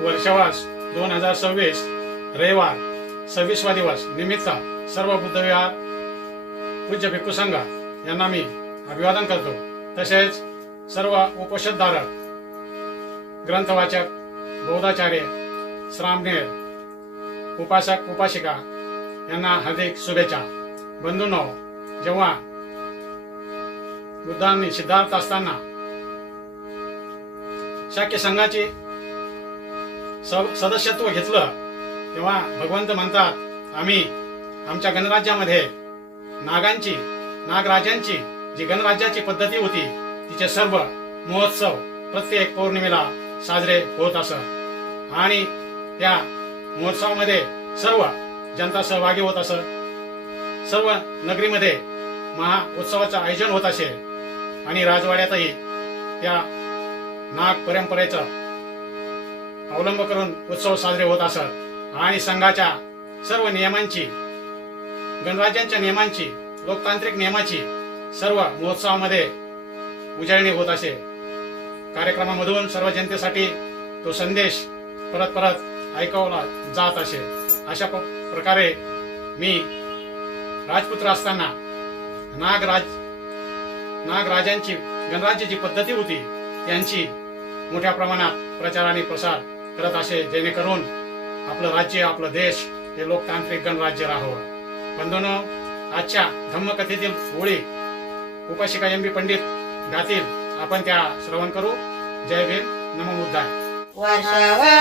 वर्षवास 2026 रविवार 26वा दिवस निमित्त सर्व बुद्धविहार पूज्य भिक्खू संघ यांना मी अभिवादन करतो। तसेच सर्व उपोषणधारक, ग्रंथवाचक, बौद्धाचार्य, श्रामणेर, उपासक उपासिका यांना हार्दिक शुभेच्छा। बंधूंनो, जेव्हा बुद्धांनी सिद्धार्थ असताना शाक्य संघाचे सदस्यत्व घेतलं, तेव्हा भगवंत म्हणतात, आम्ही आमच्या गणराज्यामध्ये नागराजांची जी गणराज्याची पद्धती होती तिचे सर्व महोत्सव प्रत्येक पौर्णिमेला साजरे होत असत आणि त्या महोत्सवामध्ये सर्व जनता सहभागी होत असत। सर्व नगरीमध्ये महा उत्सवाचं आयोजन होत असेल आणि राजवाड्यातही त्या नाग परंपरेचा अवलंब करून उत्सव साजरे होत असत आणि संघाच्या सर्व नियमांची, गणराज्यांच्या नियमांची, लोकतांत्रिक नियमाची सर्व महोत्सवामध्ये उजळणी होत असे। कार्यक्रमामधून सर्व जनतेसाठी तो संदेश परत परत ऐकवला जात असे। अशा प्रकारे मी राजपुत्र असताना नागराजांची गणराज्याची पद्धती होती त्यांची मोठ्या प्रमाणात प्रचार आणि प्रसार करत असे, जेणेकरून आपलं राज्य, आपलं देश हे लोकतांत्रिक गणराज्य राहावं। बंधूंनो, आजच्या धम्मकथेतील ओळी उपासिका एम बी पंडित गातील, आपण त्या श्रवण करू। जय भीम, नमो बुद्धाय। वर्षावा